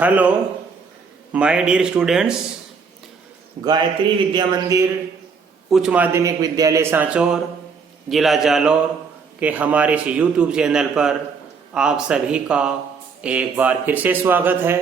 Hello my dear students, Gayatri Vidya Mandir उच्च माध्यमिक विद्यालय सांचौर जिला जालौर के हमारे इस यूट्यूब चैनल पर आप सभी का एक बार फिर से स्वागत है।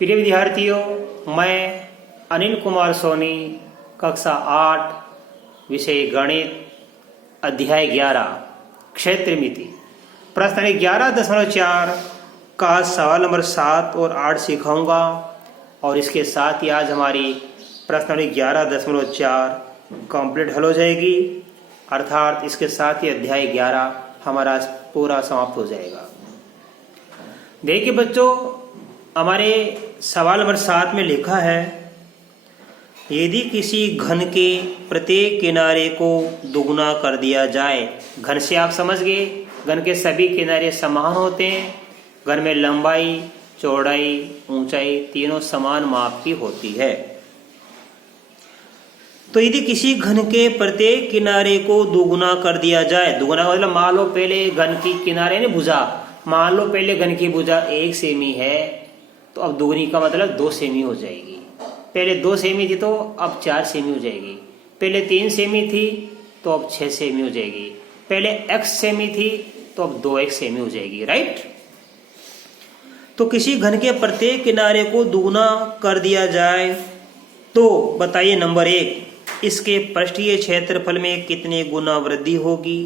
प्रिय विद्यार्थियों, मैं अनिल कुमार सोनी, कक्षा 8, विषय गणित, अध्याय 11 क्षेत्र मिति, प्रश्न 11.4 का सवाल नंबर 7 और 8 सिखाऊंगा और इसके साथ ही आज हमारी प्रश्न 11.4 कंप्लीट हल हो जाएगी, अर्थात इसके साथ ही अध्याय 11 हमारा पूरा समाप्त हो जाएगा। देखिए बच्चों, हमारे सवाल नंबर 7 में लिखा है, यदि किसी घन के प्रत्येक किनारे को दुगुना कर दिया जाए। घन से आप समझ गए, घन के सभी किनारे समान होते हैं। घन में लंबाई, चौड़ाई, ऊंचाई तीनों समान माप की होती है। तो यदि किसी घन के प्रत्येक किनारे को दुगुना कर दिया जाए, दुगुना मतलब मान लो पहले घन की किनारे ने भुजा, मान लो पहले घन की भुजा 1 सेमी है, तो अब दुगुनी का मतलब 2 सेमी हो जाएगी। पहले 2 सेमी थी तो अब 4 सेमी हो जाएगी। पहले 3 सेमी थी तो अब 6 सेमी हो जाएगी। पहले x सेमी थी तो अब 2x सेमी हो जाएगी, राइट। तो किसी घन के प्रत्येक किनारे को दुगुना कर दिया जाए तो बताइए नंबर 1, इसके पृष्ठीय क्षेत्रफल में कितने गुना वृद्धि होगी।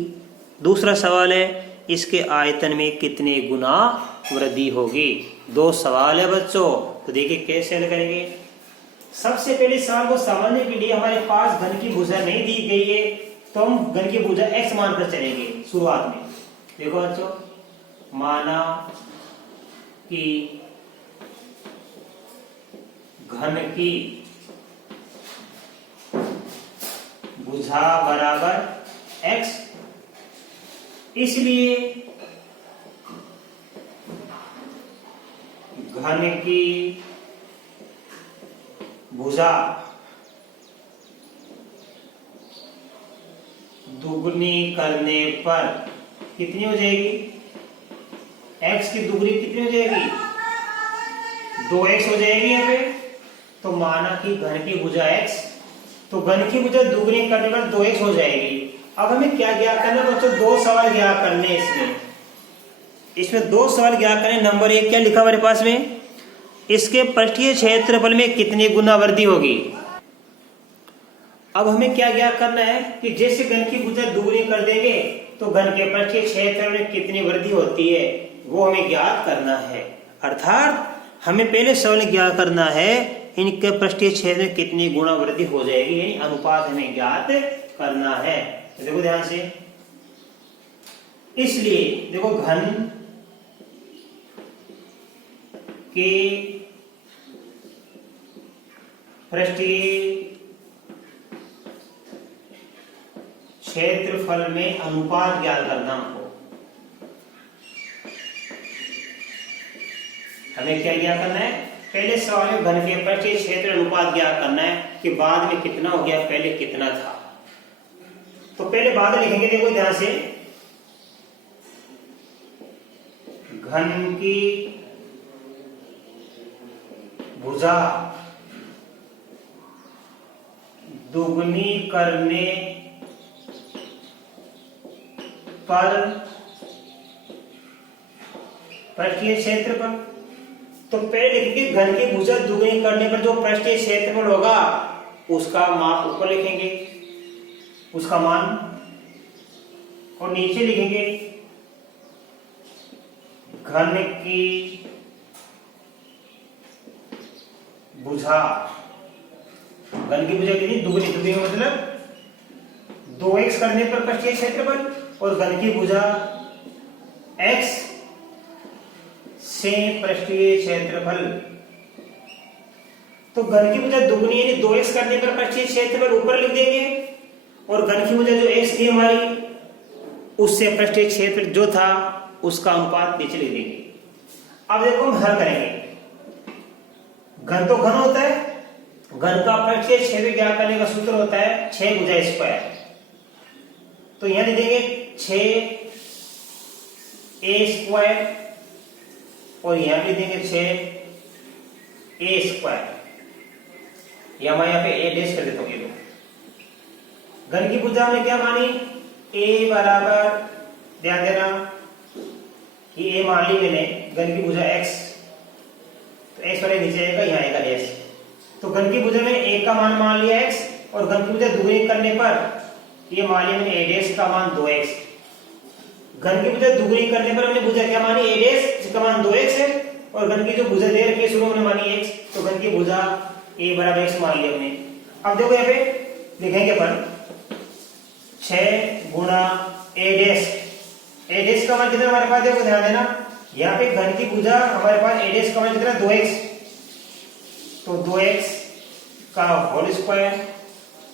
दूसरा सवाल है, इसके आयतन में कितने गुना वृद्धि होगी। 2 सवाल है बच्चों, तो देखिए कैसे हल करेंगे। सबसे पहले सवाल को समझने के लिए हमारे पास घन की भुजा नहीं दी गई है, तो हम घन की भुजा x मान पर चलेंगे। शुरुआत में देखो बच्चों, माना कि घन की भुजा बराबर x, इसलिए घन की भुजा दुगुनी करने पर कितनी हो जाएगी। x की दुगुनी कितनी हो जाएगी, 2x हो जाएगी यहाँ पे। तो माना कि घन की भुजा x, तो घन की भुजा दुगुनी करने पर 2x हो जाएगी। अब हमें क्या ज्ञात करना है बच्चों, 2 सवाल ज्ञात करने हैं। इसमें 2 सवाल ज्ञात करने। नंबर 1 क्या लिखा हमारे पास में, इसके पृष्ठीय क्षेत्रफल में कितनी गुना वृद्धि होगी। अब हमें क्या ज्ञात करना है कि जैसे घन की भुजा दुगुनी कर देंगे तो घन के पृष्ठीय क्षेत्रफल में कितनी वृद्धि होती है वो हमें ज्ञात करना है। अर्थात हमें पहले सवाल ज्ञात करना है इनके पृष्ठीय क्षेत्र में कितनी गुना वृद्धि हो जाएगी, यानी अनुपात हमें ज्ञात करना है। तो देखो ध्यान से, इसलिए देखो घन के पृष्ठीय क्षेत्रफल में अनुपात ज्ञात करना हमको। हमें क्या ज्ञात करना है, पहले सवाल में घन के पृष्ठीय क्षेत्र अनुपात ज्ञात करना है कि बाद में कितना हो गया, पहले कितना था। तो पहले बाद लिखेंगे, देखो ध्यान से, घन की भुजा दुगुनी करने पर पृष्ठीय क्षेत्रफल। तो पहले लिखेंगे घन की भुजा दुगुनी करने पर जो पृष्ठीय क्षेत्रफल होगा उसका माप ऊपर लिखेंगे, उसका मान, और नीचे लिखेंगे घन की भुजा, घन की भुजा कितनी, दुगुनी, दुगुनी मतलब 2x करने पर पृष्ठीय क्षेत्रफल, और घन की भुजा x से पृष्ठीय क्षेत्रफल। तो घन की भुजा दुगुनी यानी 2x करने पर पृष्ठीय क्षेत्रफल ऊपर लिख देंगे, और घन की भुजा जो x थी हमारी उससे पृष्ठीय क्षेत्रफल जो था उसका अनुपात नीचे लिख देंगे। अब देखो हम हल करेंगे। घन तो घन होता है, घन का पृष्ठीय क्षेत्रफल ज्ञात करने का सूत्र होता है 6 भुजा स्क्वायर। तो यहां लिख देंगे 6 a² और यहाँ पे देंगे 6a²। या मैं यहाँ पे a डैश कर देता हूँ। ये लो, घन की भुजा में क्या मानी, a बराबर, ध्यान देना कि a मान ली मैंने, घन की भुजा x, तो x वाले नीचे आएगा, यहाँ आएगा डैश। तो घन की भुजा में a का मान लिया x, और घन की भुजा दुगुनी करने पर ये मान लिया मैंने a डैश का मान 2x। घन की भुजा दुगुनी करने पर हमने भुजा क्या मानी, a डैश जिसका मान 2x है, और घन की जो भुजा दे रखी है शुरू में मानी x, तो घन की भुजा a बराबर x मान लिया हमने। अब देखो यहाँ पे लिखेंगे अपन 6 गुणा a डैश का मान कितना हमारे पास, देखो ध्यान देना, यहाँ पे घन की भुजा हमारे पास a डैश का मान कितना 2x, तो 2x का होल स्क्वायर,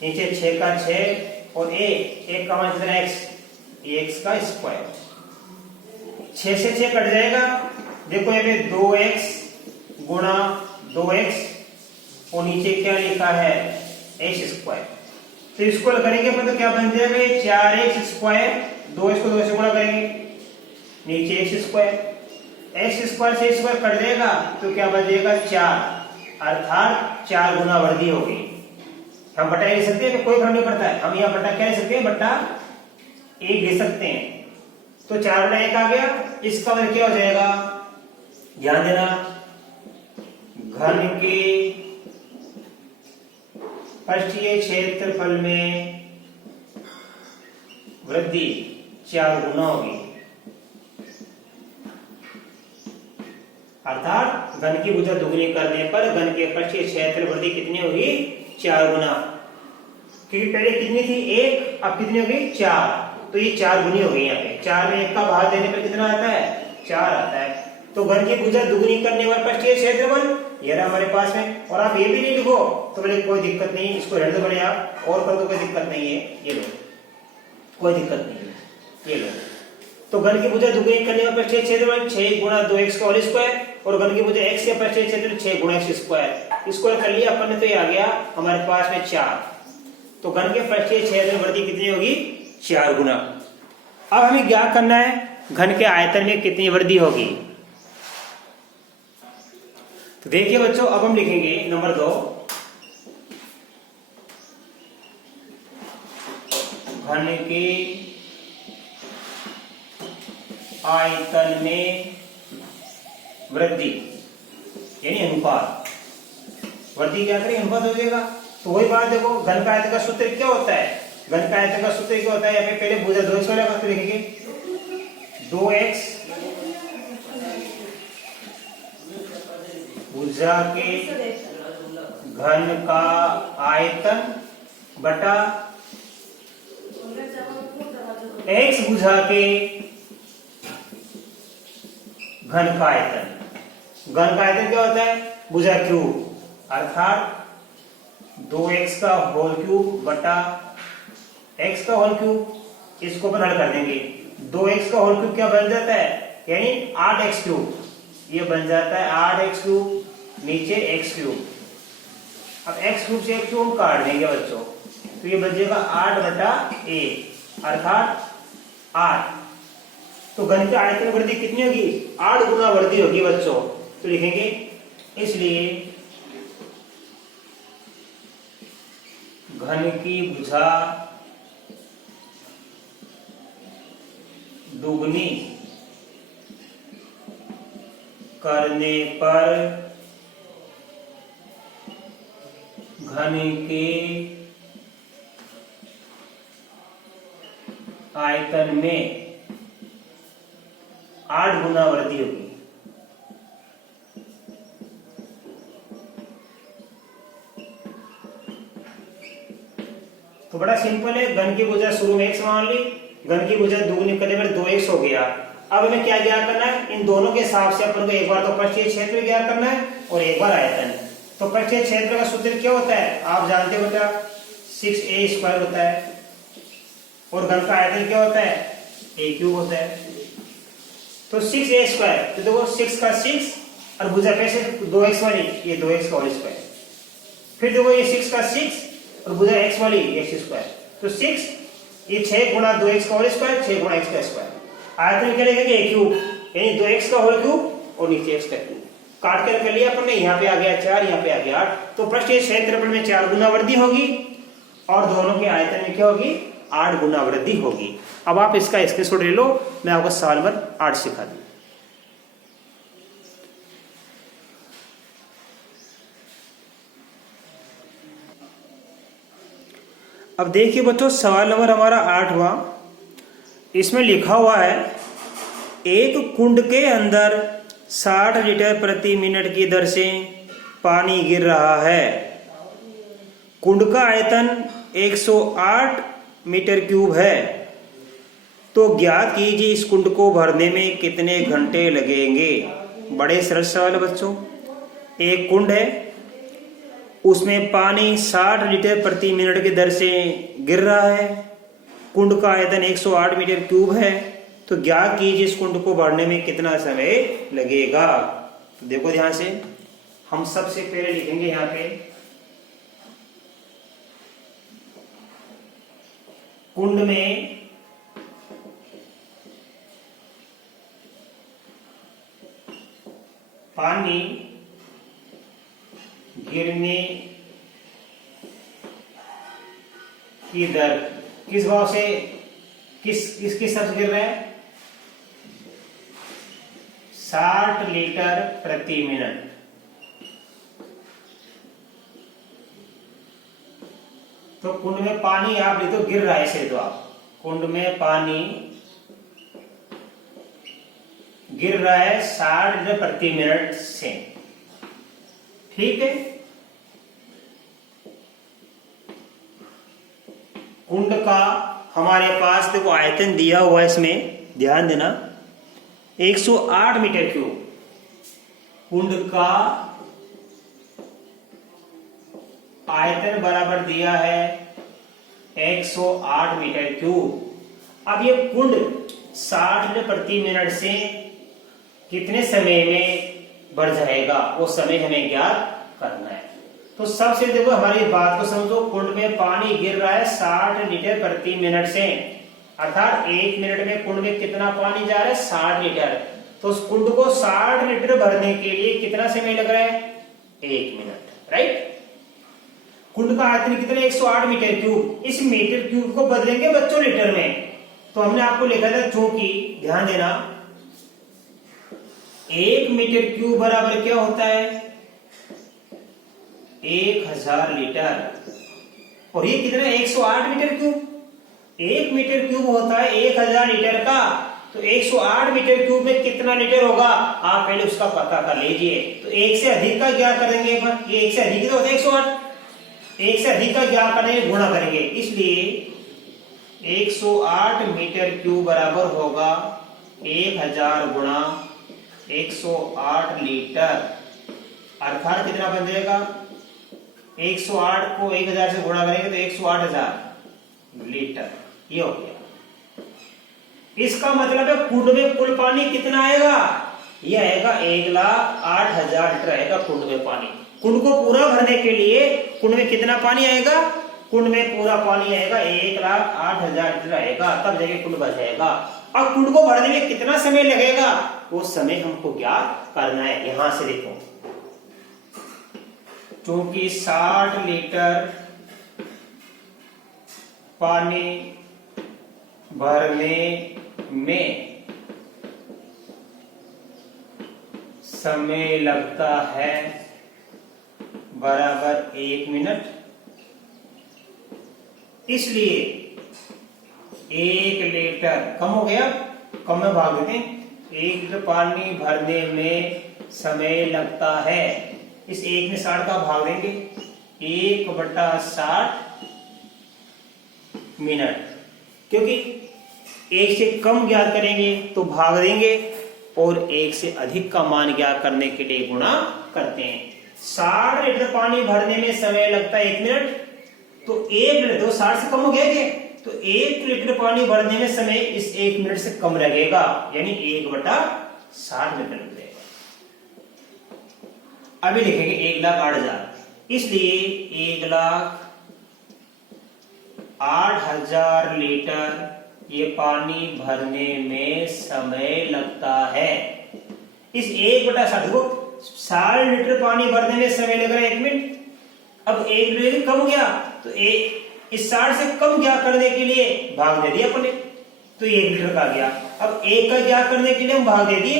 नीचे 6 का 6, और एक का मान कितना x, x का स्क्वायर। 6 से 6 कट जाएगा, देखो यहाँ पे 2x गुणा 2x, और नीचे क्या लिखा है, x²। तो इसको करेंगे अपन तो क्या बन जाएगा, 4x², 2x को 2 से गुणा करेंगे, नीचे x², x² से x² कट जाएगा, तो क्या बन जाएगा 4, अर्थात 4 गुना वृद्धि होगी। हम बटा ले सकते हैं, कोई फर्क नहीं पड़ता है, हम यहाँ बटा क्या ले सकते हैं, बटा 1 ले सकते हैं। तो 4 बटा 1 आ गया, इसका मतलब क्या हो जाएगा, ध्यान देना, घन के पृष्ठीय क्षेत्रफल में वृद्धि 4 गुना होगी, अर्थात घन की भुजा दुगुनी करने पर घन के पृष्ठीय क्षेत्र वृद्धि कितनी होगी, 4 गुना। क्योंकि पहले कितनी थी 1, अब कितनी होगी 4, तो ये 4 गुनी हो गई। यहाँ पे 4 में 1 का भाग देने पर कितना आता है, 4 आता है। तो घन की भुजा दुगुनी करने पर पृष्ठीय क्षेत्रफल ये रहा हमारे पास में। और आप ये भी नहीं लिखो तो बोले कोई दिक्कत नहीं, इसको रहने दो बड़े आप, और कर दो कोई दिक्कत नहीं है, ये लो कोई दिक्कत नहीं है, ये लो। तो घन की भुजा दुगुनी करने पर पृष्ठीय क्षेत्रफल 6 गुणा 2x का होल स्क्वायर, और घन की भुजा x के पृष्ठीय क्षेत्रफल 6 गुणा x²। इसको कर लिया अपन ने, तो ये आ गया हमारे पास में 4। तो घन के पृष्ठीय क्षेत्रफल वृद्धि कितनी होगी, 4 गुना। अब हमें क्या करना है, घन के आयतन में कितनी वृद्धि होगी। तो देखिए बच्चों, अब हम लिखेंगे नंबर 2, घन के आयतन में वृद्धि यानी अनुपात, वृद्धि क्या करें, अनुपात हो जाएगा। तो वही बात देखो, घन का आयतन का सूत्र क्या होता है, घन का आयतन का सूत्र क्या होता है, यहाँ पे पहले भुजा 2x वाला का लिखेंगे, 2x भुजा के घन का आयतन बटा x भुजा के घन का आयतन। घन का आयतन क्या होता है, भुजा क्यूब, अर्थात 2x का होल क्यूब बटा x का होल क्यूब। इसको अपन हल कर देंगे, 2x का होल क्यूब क्या बन जाता है, यानी 8x क्यूब, ये बन जाता है 8x क्यूब, नीचे x क्यूब। अब x क्यूब से x क्यूब हम काट देंगे बच्चों, तो ये बन जाएगा 8 बटा a, अर्थात 8। तो घन के आयतन वृद्धि कितनी होगी, 8 गुना वृद्धि होगी बच्चों। तो लिखेंगे, इसलिए घन की भुजा दुगनी करने पर घन के आयतन में 8 गुना वृद्धि होगी। तो बड़ा सिंपल है, घन की भुजा शुरू में x मान ली, घन की भुजा दुगुनी करने पर 2x हो गया। अब हमें क्या ज्ञात करना है, इन दोनों के हिसाब से अपन को एक बार तो पृष्ठीय क्षेत्र ज्ञात करना है और एक बार आयतन। तो पृष्ठीय क्षेत्र का सूत्र क्या होता है, आप जानते हो बेटा, 6a² होता है, और घन का आयतन क्या होता है, a³ होता है। तो 6a², तो देखो 6 का 6 और भुजा कैसे 2x वाली, ये 2x का होल स्क्वायर। फिर देखो ये 6 का 6 और भुजा x वाली x²। तो 6 ये 6 गुणा 2x का होल स्क्वायर, 6 गुणा x का स्क्वायर। आयतन क्या लिखेंगे, a³ यानी 2x का होल क्यूब और नीचे x का क्यूब। काट कर लिया अपन ने, यहाँ पे आ गया 4, यहाँ पे आ गया 8। तो पृष्ठ क्षेत्रफल में 4 गुना वृद्धि होगी और दोनों के आयतन में क्या होगी, 8 गुना वृद्धि होगी। अब आप इसका स्क्रीनशॉट ले लो, मैं आपको सवाल नंबर 8 सिखा दूं। अब देखिए बच्चों, सवाल नंबर हमारा 8वां, इसमें लिखा हुआ है एक कुंड के अंदर 60 लीटर प्रति मिनट की दर से पानी गिर रहा है। कुंड का आयतन 108 मीटर क्यूब है, तो ज्ञात कीजिए इस कुंड को भरने में कितने घंटे लगेंगे। बड़े सरल सवाल है बच्चों। एक कुंड है, उसमें पानी 60 लीटर प्रति मिनट की दर से गिर रहा है। कुंड का आयतन 108 मीटर क्यूब है, तो ज्ञात कीजिए इस कुंड को भरने में कितना समय लगेगा। तो देखो ध्यान से, हम सबसे पहले लिखेंगे यहाँ पे कुंड में पानी गिरने की दर किस भाव से, किस तरफ गिर रहा है, 60 लीटर प्रति मिनट। तो कुंड में पानी आप देखो गिर रहा है ऐसे, तो आप कुंड में पानी गिर रहा है 60 लीटर प्रति मिनट से, ठीक है। कुंड का हमारे पास देखो आयतन दिया हुआ है, इसमें ध्यान देना 108 मीटर क्यूब। कुंड का आयतन बराबर दिया है 108 मीटर क्यूब। अब ये कुंड 60 लीटर प्रति मिनट से कितने समय में बढ़ जाएगा, वो समय हमें ज्ञात करना है। तो सबसे देखो हमारी बात को समझो, कुंड में पानी गिर रहा है 60 लीटर प्रति मिनट से, अर्थात 1 मिनट में कुंड में कितना पानी जा रहा है, 60 लीटर। तो उस कुंड को 60 लीटर भरने के लिए कितना समय लग रहा है, 1 मिनट, राइट। कुंड का आयतन कितना, 108 मीटर क्यूब। इस मीटर क्यूब को बदलेंगे बच्चों लीटर में, तो हमने आपको लिखा था, चूंकि ध्यान देना 1 मीटर क्यूब बराबर क्या होता है, 1000 लीटर। और ये कितना, 108 मीटर क्यूब। 1 मीटर क्यूब होता है 1000 लीटर का, तो 108 मीटर क्यूब में कितना लीटर होगा, आप पहले उसका पता कर लीजिए। तो 1 से अधिक का क्या करेंगे, एक बार ये 1 से अधिक तो होता है 108, 1 से अधिक का क्या करेंगे, गुणा करेंगे। इसलिए 108 मीटर क्यूब बराबर होगा 1000 गुणा 108 लीटर, अर्थात कितना बन जाएगा, 108 को 1000 से गुणा करेंगे तो 108,000 लीटर, ये हो गया। इसका मतलब है कुंड में कुल पानी कितना आएगा, ये आएगा 1,08,000 लीटर आएगा कुंड में पानी। कुंड को पूरा भरने के लिए कुंड में कितना पानी आएगा, कुंड में पूरा पानी आएगा 1,08,000 लीटर आएगा, तब जाके कुंड भर जाएगा। अब कुंड को भरने में कितना समय लगेगा, वो समय हमको ज्ञात करना है। यहां से देखो, क्योंकि 60 लीटर पानी भरने में समय लगता है बराबर 1 मिनट, इसलिए 1 लीटर कम हो गया, कम में भाग देते हैं। 1 लीटर पानी भरने में समय लगता है, इस 1 में 60 का भाग देंगे, 1/60 मिनट, क्योंकि 1 से कम ज्ञात करेंगे तो भाग देंगे और 1 से अधिक का मान ज्ञात करने के लिए गुणा करते हैं। 60 लीटर पानी भरने में समय लगता है 1 मिनट, तो 1 लीटर, तो 60 से कम हो गया क्या, तो 1 लीटर पानी भरने में समय इस 1 मिनट से कम लगेगा, यानी 1/60 मिनट लगेगा। अभी लिखेंगे 1,08,000, इसलिए 1,08,000 लीटर ये पानी भरने में समय लगता है। इस 1/60 को 60 लीटर पानी भरने में समय लग रहा है 1 मिनट। अब 1 लीटर कम गया तो इस 60 से कम क्या करने के लिए भाग दे दिया अपने, तो 1 लीटर का गया। अब 1 का क्या करने के लिए हम भाग दे दिए,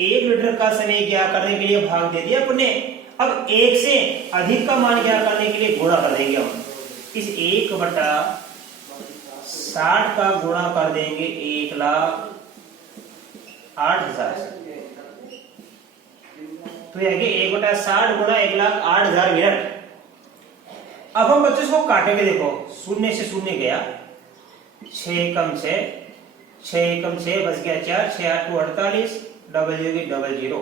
1 लीटर का समय क्या करने के लिए भाग दे दिया अपने। अब 1 से अधिक का मान क्या करने के लिए गुणा कर देंगे हम। इस 1/60 का गुणा कर देंगे 1,08,000 से, तो यह 1/60 गुणा 1,08,000 मिनट। अब हम बच्चों इसको काटेंगे, देखो 0 से 0 गया, 6 कम 6, 6 कम 6 बच गया 4, 6 8 48, डबल 0,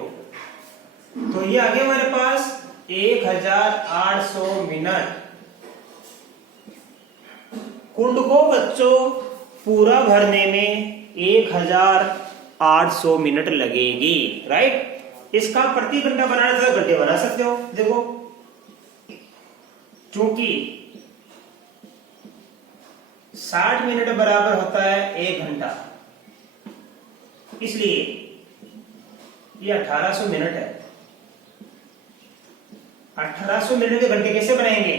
तो ये आ गया हमारे पास 1,800 मिनट। कुंड को बच्चों पूरा भरने में 1,800 मिनट लगेगी, राइट। इसका प्रति घंटा बनाना चाहे घंटे बना सकते हो। देखो चूंकि 60 मिनट बराबर होता है 1 घंटा, इसलिए ये 1800 मिनट है। 1800 मिनट के घंटे कैसे बनाएंगे,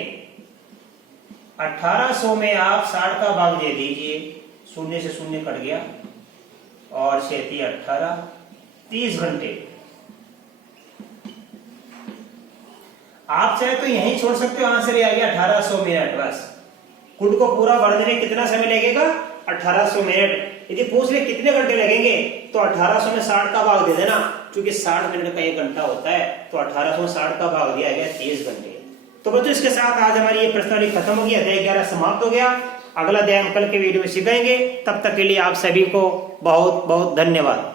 1800 में आप 60 का भाग दे दीजिए, 0 से 0 कट गया और 6 18, 30 घंटे। आप चाहे तो यहीं छोड़ सकते हो, आंसर ये आ गया 1800 मिनट। बस कुंड को पूरा भरने में कितना समय लगेगा, 1800 मिनट। यदि पूछ ले कितने घंटे लगेंगे तो 1800 में 60 का भाग दे देना, क्योंकि 60 मिनट का 1 घंटा होता है, तो 1800 में 60 का भाग दिया गया 30 घंटे। तो बच्चों इसके साथ आज हमारी ये प्रश्नावली खत्म हो गई, अध्याय 11 समाप्त हो गया। अगला अध्याय हम कल के वीडियो में सीखेंगे। तब तक के लिए आप सभी को बहुत बहुत धन्यवाद।